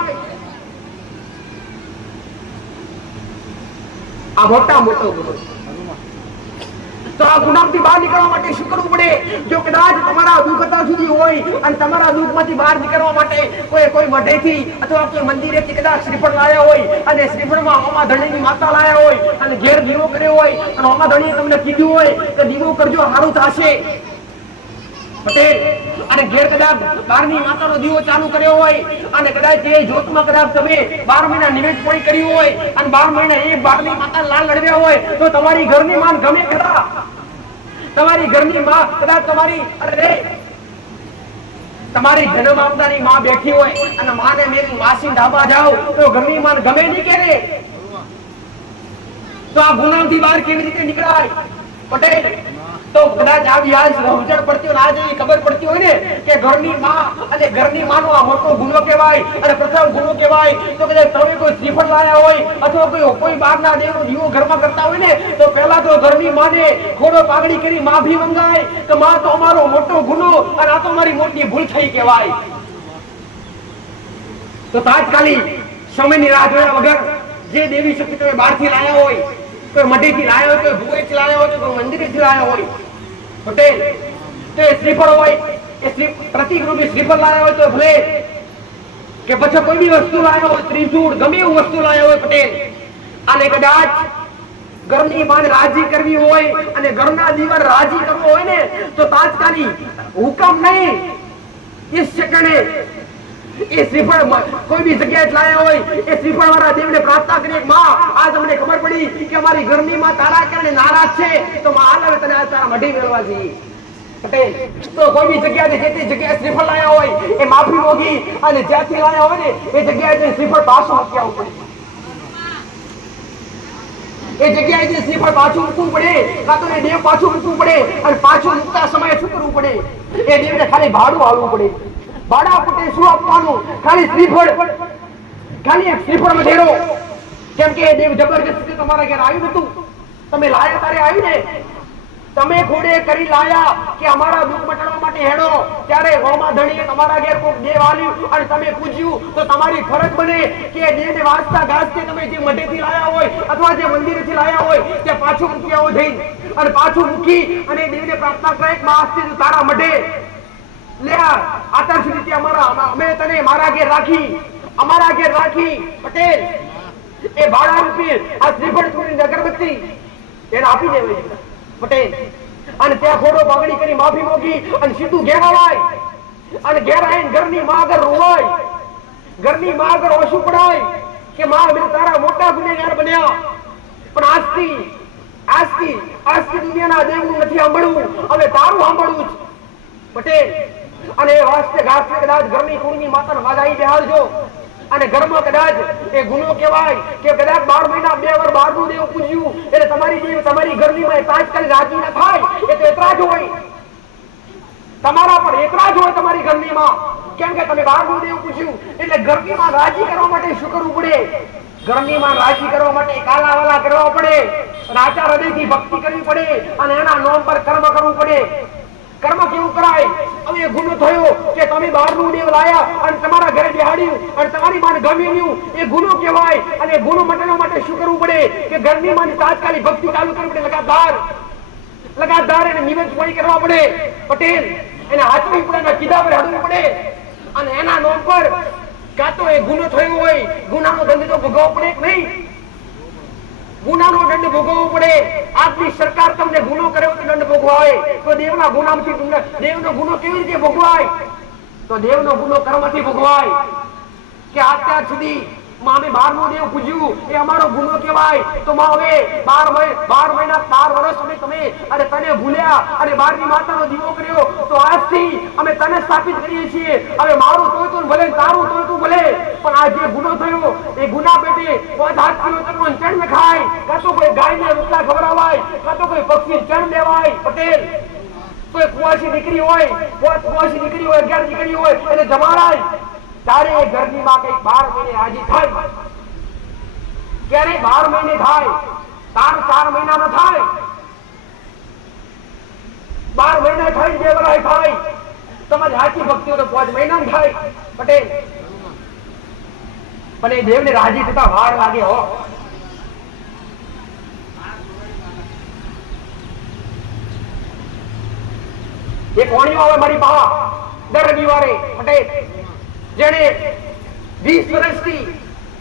આ મોટો ગુનો. તો આ ગુનામાંથી બહાર નીકળવા માટે શું કરવું પડે? જો કદાચ તમારા દુઃખ અત્યાર સુધી હોય અને તમારા દુઃખમાંથી બહાર નીકળવા માટે કોઈ મઢેથી અથવા કોઈ મંદિરેથી કદાચ શ્રીફળ લાયા હોય અને શ્રીફળમાં હોમાધણીની માતા લાયા હોય અને ઘેર દીવો કર્યો હોય અને હોમાધણીએ તમને કીધું હોય કે દીવો કરજો સારું થશે પટેલ, અને ઘેર કદાચ 12ની માતાનો દીવો ચાલુ કર્યો હોય અને કદાચ એ જ્યોતમાં કદાચ તમે 12 મહિના નિવેદ પણ કર્યું હોય અને 12 મહિના એ 12ની માતા લાલ લડવ્યા હોય, તો તમારી ઘરની માન ગમે ખરા? તમારી ઘરની માં કદાચ તમારી જન્મ આપનારી માં બેઠી હોય અને માને મેરી વાસી ડાબા જાવ તો ઘરની માન ગમે નહીં કે રે? તો આ ગુનાથી બહાર કેવી રીતે નીકળાય પટેલ? તો કદાચ આવી આજ સમજણ પડતી હોય, આજ ખબર પડતી હોય ને કે ઘરની માં અને ઘરની માનો આ મોટો ગુનો કહેવાય અને પ્રથમ ગુનો કહેવાય, તો કદાચ તમે કોઈ શ્રીફળ લાયા હોય અથવા કોઈ બહારના દેવનો દીવો ઘરમાં કરતા હોય ને, તો પહેલા તો ઘરની માને ખોડો પાઘડી કરી માફી મંગાય કે માં તો અમારો મોટો ગુનો અને આ તો મારી મોટી ભૂલ થઈ કહેવાય. તો તાત્કાલિક સમયની રાહ જોયા વગર જે દેવી શક્તિ તમે બહારથી લાયા હોય, કોઈ મઢેથી લાયા હોય, કોઈ ભુવેથી લાયા હોય, કોઈ મંદિરેથી લાયા હોય પટેલ, તો એ શ્રીફળ હોય, એ પ્રતિક રૂપી શ્રીફળ લાયા હોય તો ભલે, કે પછી કોઈ બી વસ્તુ લાયા હોય, ત્રિશૂળ ગમે એવું વસ્તુ લાયા હોય પટેલ, અને કદાચ ઘરની માને રાજી કરવી હોય અને ઘરના દીવાને રાજી કરવો હોય ને, તો તાત્કાલિક હુકમ નહીં, એ સેકન્ડે એ શ્રીફળ કોઈ બી જગ્યાએ લાયા હોય, એ શ્રીફળ વાળા દેવને પ્રાર્થના કરી, માં આજ અમને ખબર પડી કે અમારી ઘરની માં તારા કારણે નારાજ છે, તો માં હાલ હવે તને આજ તારા મઢી મેળવા જઈએ પટેલ. તો કોઈ બી જગ્યાએ જે તે જગ્યાએ શ્રીફળ લાયા હોય એ માફી માંગી અને જ્યાંથી લાયા હોય ને એ જગ્યાએ શ્રીફળ પાછું મૂકી આવવું પડે. એ જગ્યાએ જે શ્રીફળ પાછું મૂકવું પડે, કાં તો એ દેવ પાછું મૂકવું પડે, અને પાછું મૂકતા સમયે શું કરવું પડે? એ દેવને ખાલી ભાડું આવવું પડે. ભાડા પુટે શું આપવાનું? ખાલી શ્રીફળ, ખાલી એક શ્રીફળ મઢેરો. કેમ કે દેવ જબરજસ્તી તમારા ઘેર આવ્યું હતું, તમે લાયા તારે આવ્યું ને, તમે ખોડે કરી લાયા કે અમારા દુઃખ મટાડવા માટે હેડો, ત્યારે હોમાધણીએ તમારા ઘેર કોક દેવ આવ્યું અને તમે પૂજ્યું, તો તમારી ફરજ બને કે દેવને વાંચતા ગાજતે તમે જે મઢેથી લાયા હોય અથવા જે મંદિરેથી લાયા હોય તે પાછું મૂકી આવો જઈને, અને પાછું મૂકી અને દેવને પ્રાર્થના કરે કે માં આજથી તારા મઢે લે આતર સુધી અમે તને મારા ઘેર રાખી પટેલ. એ ભાડા રૂપી આ શ્રીફળ ચોરીની અગરબત્તી એને આપી દેવી પટેલ, અને ત્યાં ખોડો પાઘડી કરી માફી માંગી અને સીધું ઘેર આવાય, અને ઘેર આવીને ઘરની માં આગળ રોવાય, ઘરની માં આગળ ઓછું પડાય કે માં અમે તારા મોટા ગુનેગાર બન્યા, પણ આજથી આજથી દુનિયાના દેવનું નથી સાંભળવું, હવે તારું સાંભળવું છે પટેલ. અને એ વાસ્તે ઘાસને કદાચ ઘરની કુળની માતાને વાજાઈ બેહાડજો. અને ઘરમાં કદાચ એ ગુનો કહેવાય કે કદાચ 12 મહિના 2 વાર બહારનું દેવ પૂજ્યું એટલે તમારી દેવ તમારી ઘરની માં તાત્કાલિક રાજી ન થાય, એ તો એતરા જ હોય. તમારા પણ એતરા જ હોય તમારી ઘરની માં, કેમ કે તમે બહારનું દેવ પૂજ્યું એટલે ઘરની માં રાજી કરવા માટે શું કરવું પડે? ઘરની માં રાજી કરવા માટે કાલાવાલા કરવા પડે, રાચા હૃદયથી ભક્તિ કરવી પડે અને એના નામ પર કર્મ કરવું પડે. કર્મ કેવું કરાય? હવે એ ગુનો થયો કે તમે બહારનું દેવ લાયા અને તમારા ઘરે બેહાડ્યું અને તમારી માને ગમ્યું, એ ગુનો કહેવાય. અને ગુનો મટાડવા માટે શું કરવું પડે કે ઘરની માની તાત્કાલિક ભક્તિ ચાલુ કરવી પડે, લગાતાર એને નિવેદ પૂરી કરવા પડે પટેલ. એને હાથવી પડે, એના કીધા પર હડવું પડે અને એના નામ પર કાં તો એ ગુનો થયો હોય, ગુનાનો દંડ તો ભોગવવો પડે કે નહીં? ગુનાનો દંડ ભોગવવો પડે. આજની સરકાર તમને ગુનો કર્યો તો દંડ ભોગવાય, તો દેવના ગુનામાંથી દેવનો ગુનો કેવી રીતે ભોગવાય? તો દેવનો ગુનો કર્મથી ભોગવાય. કે અત્યાર સુધી અમે 12 નું દેવ પૂજ્યું, એ અમારો ગુનો કહેવાય. તો હવે 12 મહિના 12 વર્ષ અમે તમે અને તને ભૂલ્યા અને 12 ની માતાનો દીવો કર્યો, તો આજથી અમે તને સ્થાપિત કરીએ છીએ. હવે મારું તોયતું ભલે, તારું તોયતું ભલે, પણ આ જે ગુનો થયો એ ગુના પેટે 5 કિલો તરનો ચણ ખાય, કાં તો કોઈ ગાયને રોટલા ખવડાવાય, કાં તો કોઈ પક્ષી ચણ દેવાય પટેલ. કોઈ કુવાસી દીકરી હોય, 11 દીકરી હોય એને જમાડાય. તારે ઘરની માં કઈ 12 મહિને રાજી થાય? ક્યારે 12 મહિને થાય? 4 મહિના ન થાય, 12 મહિના થાય, 2 વર્ષ થાય. તમારી સાચી ભક્તિ તો 5 મહિના થાય પટેલ. પણ એ દેવને રાજી થતા વાર લાગે હો. એ કોણીઓ આવે મારી પાસે દર રવિવારે પટેલ, જેને 20 વર્ષથી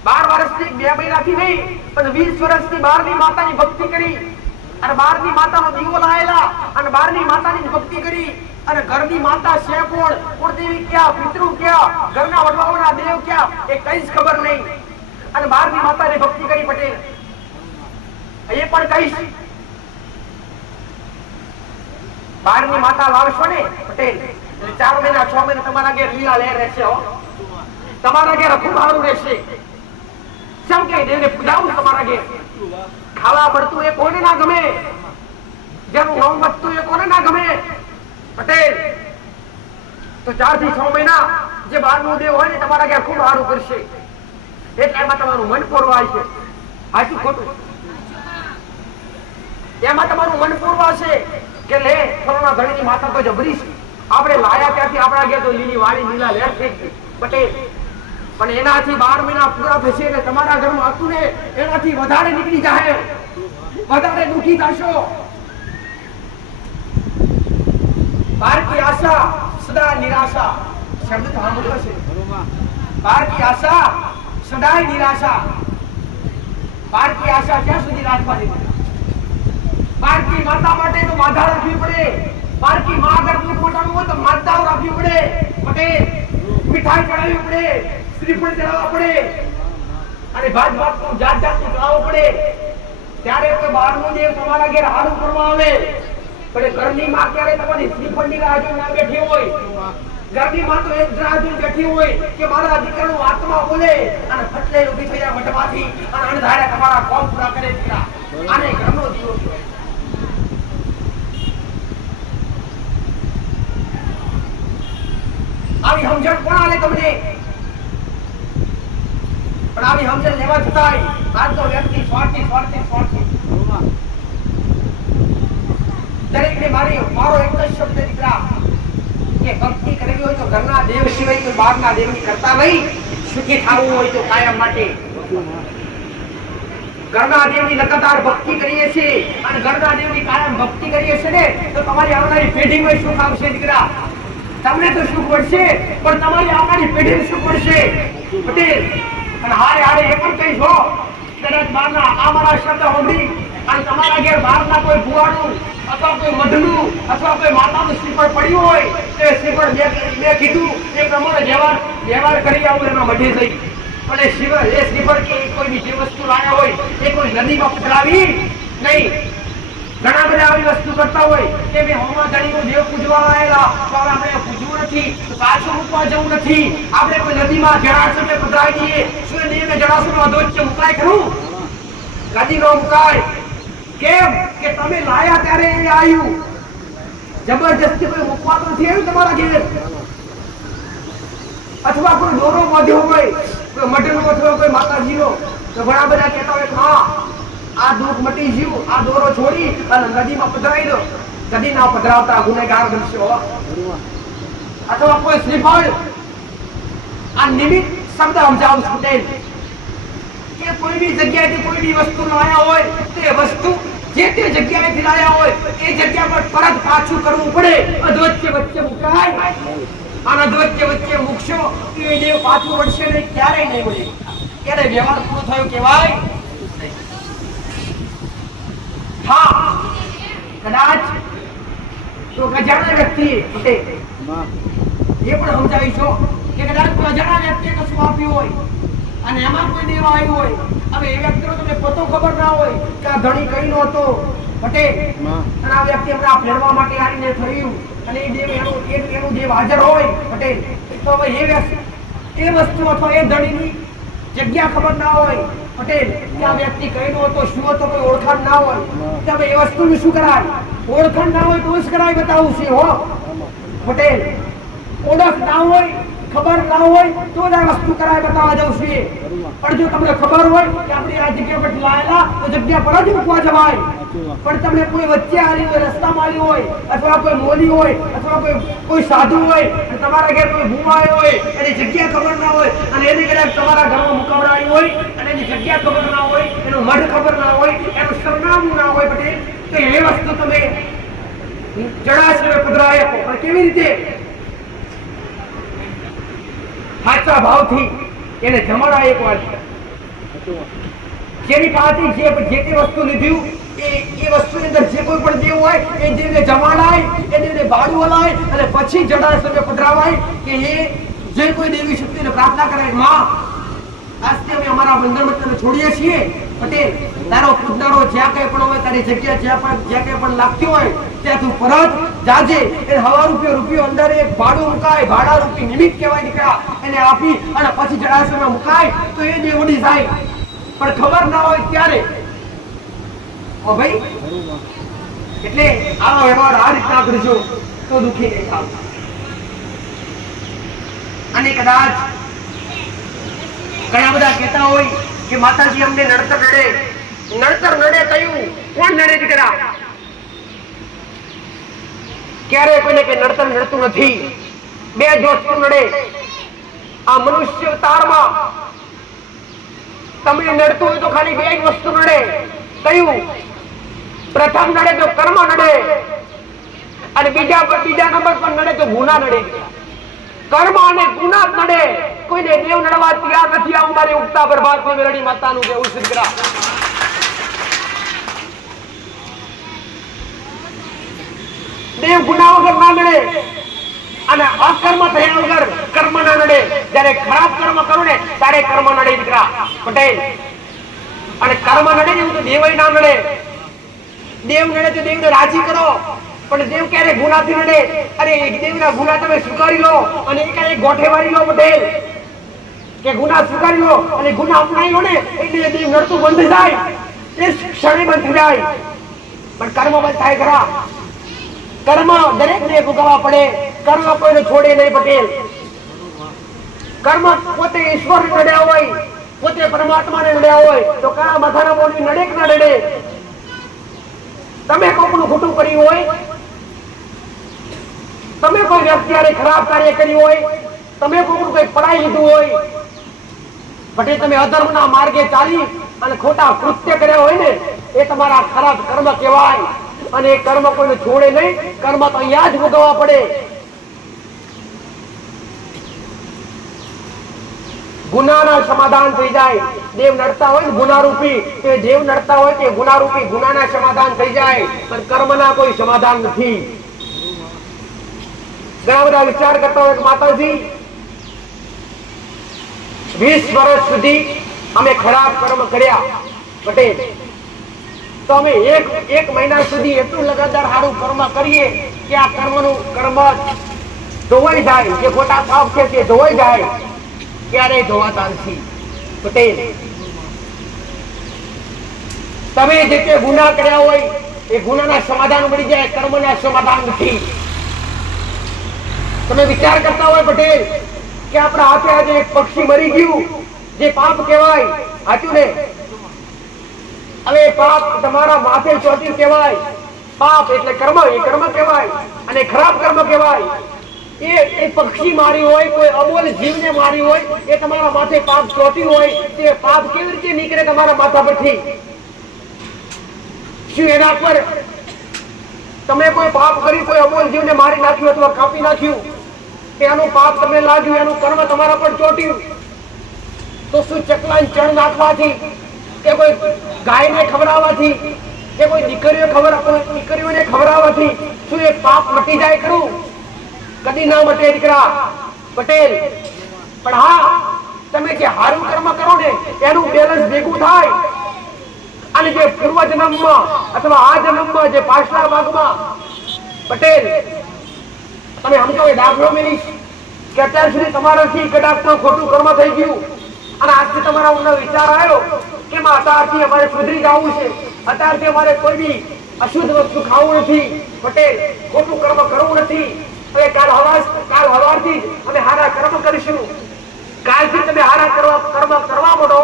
12 વર્ષથી 2 મહિનાથી નહીં પણ 20 વર્ષથી 12 ની માતાની ભક્તિ કરી અને 12 ની માતાનો દીવો લાયેલા અને 12 ની માતાની ભક્તિ કરી અને ઘરની માતા છે કોણ, કુળદેવી ક્યાં, પિતૃ ક્યાં, ઘરના વડવાઓના દેવ ક્યાં, એ કઈ જ ખબર નહીં. અને 12 ની માતાની ભક્તિ કરી પટેલ. એ પણ કહીશ 12 ની માતા લાવશો ને પટેલ, 4 મહિના 6 મહિના તમારા ઘેર લીલા લહેર રહેશે હો. તમારા ઘેર ખૂબ સારું રહેશે. કેમ કે દેવને પૂજાવું તમારા ઘેર. ખાવા પડતું એ કોને ના ગમે, જેનું નામ વધતું એ કોને ના ગમે પટેલ. તો 4 થી 6 મહિના જે 12 નું દેવ હોય ને તમારા ઘેર ખૂબ સારું કરશે. એટલે એમાં તમારું મન પોરવાય છે. સાચું ખોટું? એમાં તમારું મન પોરવાશે કે લે ફલાણા ધણીની માતા તો જબરી છે, આપણે લાયા ત્યાંથી આપણા ઘેર તો લીલી વાળી લીલા લહેર થઈ ગઈ પટેલ. પણ એનાથી 12 મહિના પૂરા થશે એટલે તમારા ઘરમાં હતું ને એનાથી વધારે નીકળી જાય, વધારે દુખી થશો. 12 की आशा सदा निराशा शब्द तो સાંભળ્યો છે. 12 की आशा સદાય નિરાશા. 12 की आशा ક્યાં સુધી રાખવાની? 12 की માતા માટે તો માધા રાખવી પડે. 12 की માં અગર દુઃખ મટાડવું હોય તો માતાઓ રાખવી પડે પટેલ. મીઠાઈ ચડાવવી પડે, શ્રીફળ ચડાવવા પડે અને ભાત નું જાત જાતનું ચડાવવું પડે. ત્યારે તો 12 નું દેવ તમારા ઘેર હારું કરવા આવે. પણ ઘરની માં ક્યારે તમારી શ્રીફળની રાહ જોઈને ના બેઠી હોય. ઘરની માં તો એક રાહ જોઈને બેઠી હોય કે મારા દીકરાનો આત્મા બોલે અને ફટલે ઊભી થઈ જાય મઠમાંથી અને અણધારે તમારા કોમ પૂરા કરે દીકરા. આને ઘરનો દીવો કહેવાય. આવી સમજણ કોણ આલે તમને? પણ આવી સમજણ લેવા છતાંય આજ તો વ્યક્તિ સ્વાર્થી. દરેકને મારો એક જ શબ્દ દીકરા કે ભક્તિ કરવી હોય તો ઘરના દેવ સિવાય કોઈ બહારના દેવની કરતા નહીં. સુખી થવું હોય તો કાયમ માટે ઘરના દેવની લગાતાર ભક્તિ કરીએ છીએ અને ઘરના દેવની કાયમ ભક્તિ કરીએ છીએ ને તો તમારી આવનારી પેઢીમાં સુખ આવશે દીકરા. તમને તો સુખ મળશે પણ તમારી આવનારી પેઢીને સુખ મળશે પટેલ. અને હારે એ પણ કહીશ હો, કદાચ બહારના આ મારા શબ્દ સાંભળી અને તમારા ઘેર બહારના કોઈ ભુવાડું અથવા કોઈ મધનું અથવા કોઈ માતાનું શ્રીફળ પડ્યું હોય તો એ શ્રીફળ મેં કીધું એ પ્રમાણે વ્યવહાર કરી આવું એમાં મઢે જઈ. પણ એ શ્રીફળ કે કોઈની જે વસ્તુ લાયા હોય એ કોઈ નદીમાં પધરાવી નહીં. ઘણા બધા આવી વસ્તુ કરતા હોય કે બે હોમા ધણીનું દેવ પૂજવા આવેલા તો હવે આપણે પૂજવું નથી, પાછું મૂકવા જવું નથી, આપણે કોઈ નદીમાં જળાશયમાં પધરાવી દઈએ, શું દેવને જળાશયમાં અધોચ્ચ મુકાય ખરું? કદી નો મુકાય. કેમ કે તમે લાયા ત્યારે એ આવ્યું, જબરજસ્તી કોઈ મૂકવા તો નથી આવ્યું તમારા ઘેર. અથવા કોઈ દોરો બાંધ્યો હોય, કોઈ મઢનો અથવા કોઈ માતાજીનો, તો ઘણા બધા કહેતા હોય કે હા આ દુઃખ મટી ગયું, આ દોરો છોડી અને નદીમાં પધરાવી દો. કદી ના પધરાવતા, ગુનેગાર બનશો. અથવા કોઈ શ્રીફળ, આ નિમિત્ત શબ્દ સમજાવું છું કે કોઈ બી જગ્યાએથી કોઈ બી વસ્તુ લાયા હોય તે વસ્તુ જે તે જગ્યાએથી લાયા હોય એ જગ્યા પર પરત પાછું કરવું પડે. અધવચ્ચે વચ્ચે મુકાય અને અધવચ્ચે વચ્ચે મૂકશો તો એ દેવ પાછું વળશે નહીં, ક્યારેય નહીં મળે. ક્યારે વ્યવહાર પૂરો થયો કહેવાય. હા, કદાચ તો અજાણ્યા વ્યક્તિ એ પણ સમજાવીશો કે કદાચ કોઈ અજાણ્યા વ્યક્તિએ કશું આપ્યું હોય અને એમાં કોઈ દેવા આવ્યું હોય. હવે એ વ્યક્તિનો તમને પોતો ખબર ના હોય કે આ ધણી કઈ નો હતો પટેલ, અને આ વ્યક્તિ હમણાં ફેરવા માટે આવીને થયું અને એ દેવ એનું દેવ હાજર હોય પટેલ, તો હવે એ વ્યક્તિ એ વસ્તુ અથવા એ ધણીની જગ્યા ખબર ના હોય પટેલ કે આ વ્યક્તિ કઈ નો હતો, શું હતો, કોઈ ઓળખાણ ના હોય, કે હવે એ વસ્તુનું શું કરાય? ઓળખાણ ના હોય તો જ કરાય, બતાવું છે હો પટેલ. ઓળખ ના હોય, ખબર ના હોય તો જ આ વસ્તુ કરાય, બતાવવા જવું છે. પણ જો તમને ખબર હોય કે આપણે આ જગ્યા પર લાયેલા તો જગ્યા પર જ મૂકવા જવાય. પણ તમને કોઈ વચ્ચે આવી હોય, રસ્તામાં આવી હોય, અથવા કોઈ મોદી હોય, અથવા કોઈ સાધુ હોય અને તમારા ઘેર કોઈ ભૂમાય હોય, એની જગ્યા ખબર ના હોય અને એની કદાચ તમારા ઘરમાં મુકાવડાવી હોય અને એની જગ્યા ખબર ના હોય, એનું મઢ ખબર ના હોય, એનું સરનામું ના હોય પટેલ, તો એ વસ્તુ તમે જળાશય પધરાવી આપો. પણ કેવી રીતે? સાચા ભાવથી એને જમાડા એક વાર. જેની પાસેથી જે તે વસ્તુ લીધું એ વસ્તુની અંદર જે કોઈ પણ દેવ હોય એ દેવને જમાડાય, એ દેવને બાળું હલાય અને પછી જળાશય પધરાવાય કે એ જે કોઈ દેવી શક્તિને પ્રાર્થના કરે, માં આજથી અમે અમારા બંધન છોડીએ છીએ પટેલ, તારો પૂજનારો જ્યાં કંઈ પણ હોય, તારી જગ્યા જ્યાં કંઈ પણ લાગતી હોય ત્યાં તું પરત જાજે. એને હવા રૂપિયો અંદર એક ભાડું મુકાય, ભાડા રૂપી નિમિત્ત કહેવાય દીકરા, એને આપી અને પછી જળાશયમાં મુકાય તો એ દેવ ઉડી જાય. પણ ખબર ના હોય ત્યારે ઓ ભાઈ, એટલે આવો વ્યવહાર આ રીતના કરજો તો દુઃખી નહીં થાવ. અને કદાચ ઘણા બધા કહેતા હોય કે માતાજી અમને નડતર નડે. નડતર નડે કયું? કોણ નડે દીકરા? ક્યારે કોઈને કઈ નડતર નડતું નથી. બે જ વસ્તુ નડે આ મનુષ્ય અવતારમાં. તમને નડતું હોય તો ખાલી બે જ વસ્તુ નડે. કયું? પ્રથમ નડે તો કર્મ નડે અને બીજા નંબર પર નડે તો ગુના નડે. કર્મ અને ગુના નડે. કોઈને દેવ નડવા તૈયાર નથી. આવું મારી ઉગતા પ્રભાત કોઈ મેલડી માતાનું કેવું છે દીકરા. દેવ ગુના વગર ના નડે અને અકર્મ થયા વગર કર્મ ના નડે. જયારે ખરાબ કર્મ કરું ને ત્યારે કર્મ નડે દીકરા પટેલ. અને કર્મ નડે ને તો દેવ ના નડે. દેવ નડે તો દેવને રાજી કરો, પણ દેવ ક્યારે ગુનાથી નડે? અરે દેવના ગુના તમે સ્વીકારી લો અને એક ગોઠે વાળી લો પટેલ, કે ગુના સ્વીકારી લો અને ગુના અપનાવી લો ને એટલે દેવ નડતું બંધ થાય, એ ક્ષણે બંધ થઈ જાય. પણ કર્મ બંધ થાય ખરા? કર્મ દરેકને ભોગવવા પડે. કર્મ કોઈને છોડે નહીં પટેલ. કર્મ પોતે ઈશ્વર નડ્યા હોય, પોતે પરમાત્માને નડ્યા હોય તો કયા માથાના મોઢી નડે કે ના નડે? તમે કોકનું ખોટું કર્યું હોય, તમે કોઈ વ્યક્તિ ખરાબ કાર્ય કર્યું હોય, તમે કોકનું કોઈ પડાઈ લીધું હોય પટેલ, તમે અધર્મના માર્ગે ચાલી અને ખોટા કૃત્ય કર્યા હોય ને એ તમારા ખરાબ કર્મ કહેવાય. અને એ કર્મ કોઈને છોડે નહીં. કર્મ તો અહીંયા જ ભોગવવા પડે. ગુનાના સમાધાન થઈ જાય. દેવ નડતા હોય ને ગુનારૂપી, તે દેવ નડતા હોય કે ગુનારૂપી ગુનાના સમાધાન થઈ જાય, પણ કર્મના કોઈ સમાધાન નથી. ઘણા બધા વિચાર કરતા હોય માતાજી 20 વર્ષ સુધી અમે ખરાબ કર્મ કર્યા પટેલ, તો અમે એક મહિના સુધી એટલું લગાતાર સારું કર્મ કરીએ કે આ કર્મ ધોવાઈ જાય, જે ખોટા પાપ છે તે ધોવાઈ જાય, ક્યારેય ધોવાતા નથી. પટેલ, તમે જે કે ગુના કર્યા હોય એ ગુનાના સમાધાન મળી જાય, કર્મના સમાધાન નથી. તમે વિચાર કરતા હોય પટેલ કે આપણા હાથે આજે એક પક્ષી મરી ગયું, જે પાપ કહેવાય, સાચું ને? હવે પાપ તમારા માથે ચોટ્યું કહેવાય. પાપ એટલે કર્મ, એ કર્મ કહેવાય, અને ખરાબ કર્મ કહેવાય. એ પક્ષી મારી હોય, કોઈ અબોલ જીવને મારી હોય, એ તમારા માથે પાપ ચોટ્યું હોય, તે પાપ કેવી રીતે નીકળે તમારા માથા પરથી? શું એના પર તમે કોઈ પાપ કરી, કોઈ અબોલ જીવને મારી નાખ્યું અથવા કાપી નાખ્યું, એનું પાપ તમને લાગ્યું, એનું કર્મ તમારા પર ચોટ્યું, તો શું ચકલાને ચણ નાખવાથી, કે કોઈ ગાયને ખવડાવવાથી, કે કોઈ દીકરીઓને ખવડાવવાથી શું એ પાપ મટી જાય? ખરું? કદી ના મટે દીકરા પટેલ. પણ હા, તમે જે સારું કર્મ કરો ને એનું બેલેન્સ ભેગું થાય, અને જે પૂર્વ જન્મમાં અથવા આ જન્મમાં જે પાછલા ભાગમાં પટેલ તમે સમજો, દાખલો મેળીશ કે અત્યાર સુધી તમારાથી કદાચ ખોટું કર્મ થઈ ગયું, અને આજથી તમારા ઊંડો વિચાર આવ્યો કે અત્યારથી અમારે સુધરી જવું છે, અત્યારથી અમારે કોઈ બી અશુદ્ધ વસ્તુ ખાવું નથી, પટેલ ખોટું કર્મ કરવું નથી. હવે કાલ હવારથી અમે સારા કર્મ કરીશું. કાલથી તમે સારા કર્મ કરવા માંડો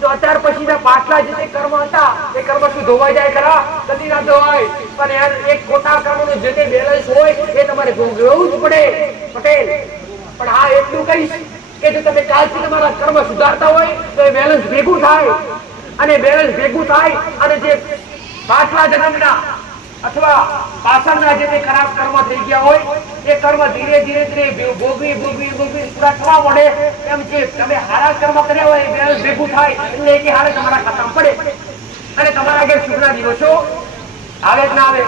તો અત્યાર પછીના પાછલા જે કર્મ હતા એ કર્મ શું ધોવાઈ જાય? ખરા? કદી ના ધોવાય. પણ એક ખોટા કર્મનું જે બેલેન્સ હોય એ તમારે ભોગવવું જ પડે પટેલ. પણ હા, એટલું કહીશ કે જો તમે કાલથી તમારા કર્મ સુધારતા હોય તો એ બેલેન્સ ભેગું થાય, અને બેલેન્સ ભેગું થાય, અને જે પાછલા જન્મના અથવા પાછળના જે ખરાબ કર્મ થઈ ગયા હોય એ કર્મ ધીરે ધીરે ભોગવી પૂરા થવા મળે. એમ જે તમે સારા કર્મ કર્યા હોય એ બેલેન્સ ભેગું થાય, એટલે કે હારે તમારા ખાતામાં પડે, અને તમારા આગળ સુખના દિવસો આવે કે ના આવે.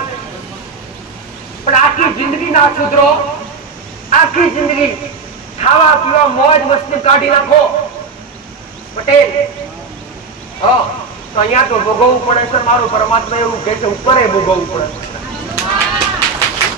પણ આખી જિંદગી ના સુધરો, આખી જિંદગી ખાવા પીવા મોજ મસ્તી કાઢી નાખો પટેલ, હા, તો અહીંયા તો ભોગવવું પડે છે. મારું પરમાત્મા એવું કહે છે, ઉપર ભોગવવું પડે.